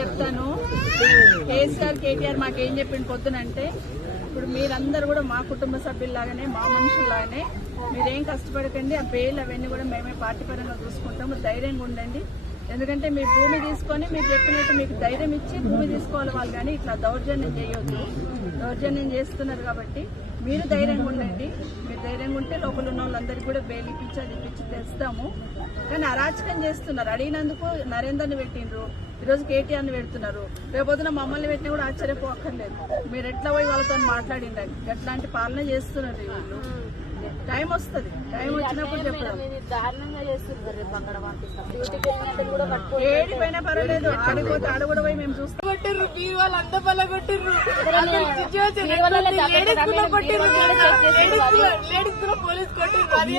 చెప్తాను. కేసీఆర్ కేటీఆర్ మాకేం చెప్పిండు పొద్దునంటే ఇప్పుడు మీరందరూ కూడా మా కుటుంబ సభ్యుల్లాగానే మా మనుషుల్లాగానే మీరేం కష్టపడకండి ఆ బెయిల్ అవన్నీ కూడా మేమే పార్టీ పరంగా చూసుకుంటాము. ధైర్యంగా ఉండండి. ఎందుకంటే మీ భూమి తీసుకొని మీరు చెప్పినట్టు మీకు ధైర్యం ఇచ్చి భూమి తీసుకోవాలి వాళ్ళు కానీ ఇట్లా దౌర్జన్యం చేయొద్దు. దౌర్జన్యం చేస్తున్నారు కాబట్టి మీరు ధైర్యంగా ఉండండి. మీరు ధైర్యంగా ఉంటే లోపల ఉన్న వాళ్ళందరికీ కూడా బెయిల్ ఇప్పించి అది ఇప్పించి తెస్తాము. కానీ అరాచకం చేస్తున్నారు. అడిగినందుకు నరేందర్ని పెట్టిండ్రు. ఈరోజు కేటీఆర్ని పెడుతున్నారు. రేపొద్దున మమ్మల్ని పెట్టినా కూడా ఆశ్చర్యపోక్కర్లేదు మీరు ఎట్లా పోయి వాళ్ళతో మాట్లాడిండండి ఎట్లాంటి పాలన చేస్తున్నారు వీళ్ళు? టైం వస్తుంది. టైం వచ్చినప్పుడు చెప్పడం. ఏడిపోయినా పర్వాలేదు. ఆడిపోతే ఆడ కూడా పోయి మేము చూస్తాం. కొట్టిర్రు. బీర్ వాళ్ళు అంత బల కొట్టిర్రు. కొట్టిర్రు లేడీస్ కూడా లేడీస్ కూడా పోలీస్ కొట్టిర్రు. అది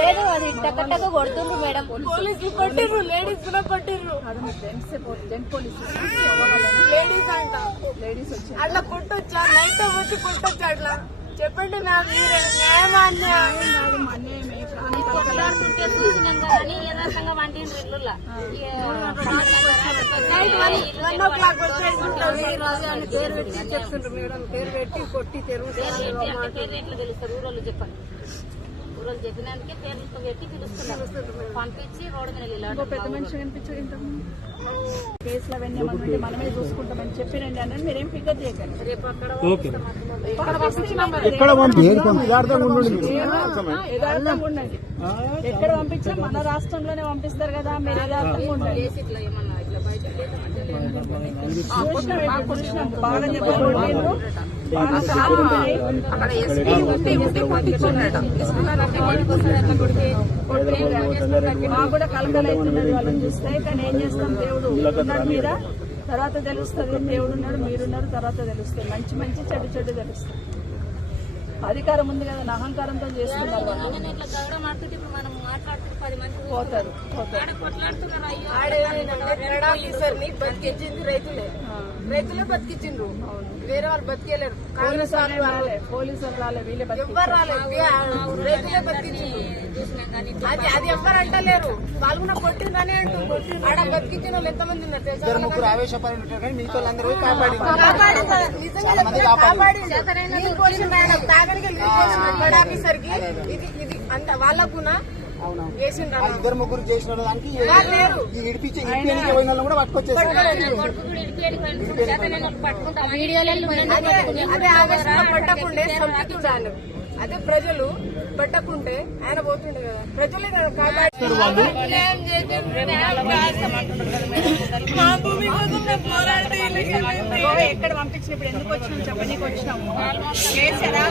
లేదు అది టక్కటక్క కొడుతుంది మేడం పోలీసులు కొట్టిర్రు లేడీస్ కూడా కొట్టిర్రు. అది జెంట్స్ జెంట్ పోలీసు లేడీస్ అంట. లేడీస్ వచ్చి అట్లా కొట్టొచ్చా? నైట్ వచ్చి కొట్టొచ్చా అట్లా? చెప్పండి మ్యామ్ మీరే. న్యాయం అన్యాయం కొట్లాడుతుంటే చూసినాం కానీ యథార్థంగా వంటిండ్రు వన్ ఓ క్లాక్ వచ్చేసి పేరు పెట్టి చెప్తుండ్రు మేడం పేరు పెట్టి కొట్టి తెలుగు తెలుస్తారు ఊరోళ్ళు చెప్పండి. ఊరోళ్ళు చెప్పినాకే పేర్లు పెట్టి పిలుస్తున్నారు. పంపించి రోడ్డు మీద వెళ్ళాడు పెద్ద మనిషి కనిపించాడు ఇంత కేసులు అవన్నీ ఏమన్నా మనమే చూసుకుంటామని చెప్పినండి అని మీరేం ఫిగర్ చేయకండి. రేపు అక్కడ ఎక్కడ ఉండండి. ఎక్కడ పంపించినా మన రాష్ట్రంలోనే పంపిస్తారు కదా మీరు యథార్థంగా ఉండండి. ఇట్లా ఏమన్నా ఇట్లా బయట అక్కడ ఎస్పీ ఉంటే ఉంటే కొట్టించున్నాడు మాకు కూడా కలకలు అవుతున్నది వాళ్ళని చూస్తే కానీ ఏం చేస్తాం దేవుడు ఉన్నాడు మీద తర్వాత తెలుస్తుంది దేవుడు ఉన్నాడు మీరున్నారు తర్వాత తెలుస్తుంది మంచి మంచి చెడు చెడు తెలుస్తుంది అధికారం ఉంది కదా నా అహంకారంతో చేస్తున్నారు పోతారు బతికించింది రైతులే. రైతులే బతికించిండ్రు. వేరే వాళ్ళు బతికేలేరు పోలీసు వాళ్ళు రాలే పోలీసు వాళ్ళు రాలే వీళ్ళే బతికి ఎవ్వరు రాలేదు రైతులే బతికించిండ్రు. అది అది ఎవ్వరు అంటలేరు. వాళ్ళు కూడా కొట్టిందని అంటారు ఆడ బతికించిన వాళ్ళు ఎంతమంది ఉన్నారు ఆవేశపడి ఉంటారు కానీ మిగతా వాళ్ళందరూ కాపాడి ఇది ఇది అంత ఇద్దరు ముగ్గురు చేసిన దానికి ఇడిపించి ఇడిపించే పోయిన కూడా పట్టుకొచ్చేసారు. పట్టకుండే అదే ప్రజలు పట్టకుంటే ఆయన పోతుండే కదా. ప్రజలే. మా భూమి కోసం మేము పోరాడితే ఎక్కడ పంపించిన ఇప్పుడు ఎందుకు వచ్చినాం చెప్పనీకి వచ్చినాము కేసీఆర్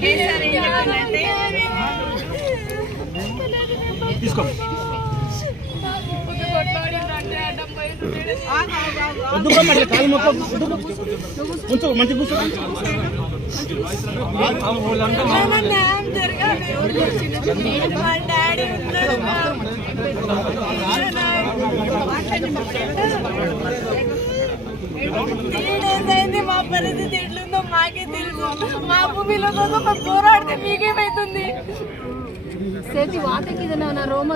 కేసీఆర్ ఏం చెప్పిందంటే ఏమైనా న్యాయం జరగాలి మా డాడీ ఉన్నాడు అయింది మా పరిస్థితి ఎట్లుందో మాకే తెలుసు మా భూమిలో కోసం మేము పోరాడితే మీకేమైతుంది? సేతి వాతకి నా రోమ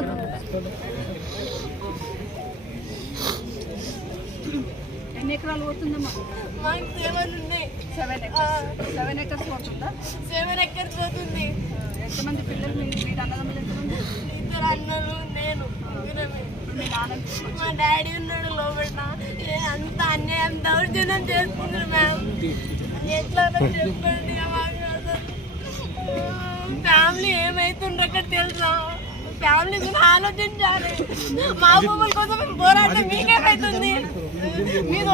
ఎకరాలు పోతుందమ్మా? మాకు సెవెన్ ఉంది సెవెన్ ఎకర్స్. సెవెన్ ఎకర్స్ పోతుందా? సెవెన్ ఎక్కడికి పోతుంది. ఎంతమంది పిల్లలు? మీ మీరు అన్నదమ్ములు ఎంతమంది? ఇద్దరు అన్నలు నేను. మీ నాన్న మా డాడీ ఉన్నాడు లోపల. అంత అన్యాయం దౌర్జన్యం చేస్తున్నారు మ్యామ్. ఎట్లా చెప్పండి. ఫ్యామిలీ ఏమైతుండ్రు అక్కడ తెలుసా? ఫ్యామిలీ గురించి ఆలోచించాలి మా భూముల కోసం పోరాటం మీకేమైతుంది మీరు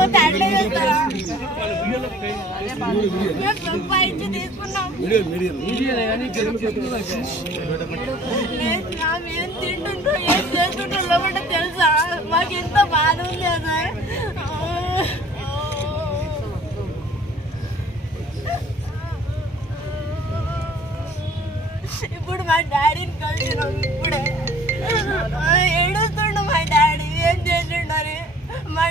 చేస్తారా? సంపాదించి తీసుకున్నాం. ఇప్పుడు మా డాడీని కలిసినాం ఇప్పుడే. ఏడుస్తుండు మా డాడీ ఏం చేసిండు అని మా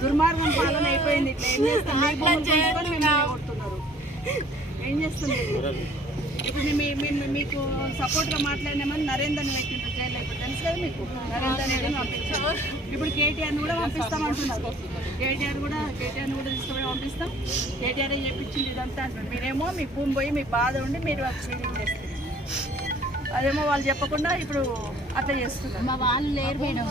దుర్మార్గం పాలన అయిపోయింది. ఇట్లా ఏం చేస్తున్నారు ఇప్పుడు మీ- మీ- మీకు సపోర్ట్గా మాట్లాడినామని నరేందర్ని పెట్టిండ్రు. ఇప్పుడు తెలుసు కదా మీకు? రెడ్డిని పంపించారు ఇప్పుడు కేటీఆర్ కూడా పంపిస్తాం అంటున్నారు. కేటీఆర్ కూడా కేటీఆర్ కూడా తీసుకుపోయి పంపిస్తాం. కేటీఆర్ చెప్పించింది ఇదంతా అంటున్నారు. మీరేమో మీ భూమి పోయి మీ బాధ ఉండి మీరు ఫీలింగ్ చేస్తారు అదేమో వాళ్ళు చెప్పకుండా ఇప్పుడు అట్లా చేస్తున్నారు. మా వాళ్ళు లేరు మేడం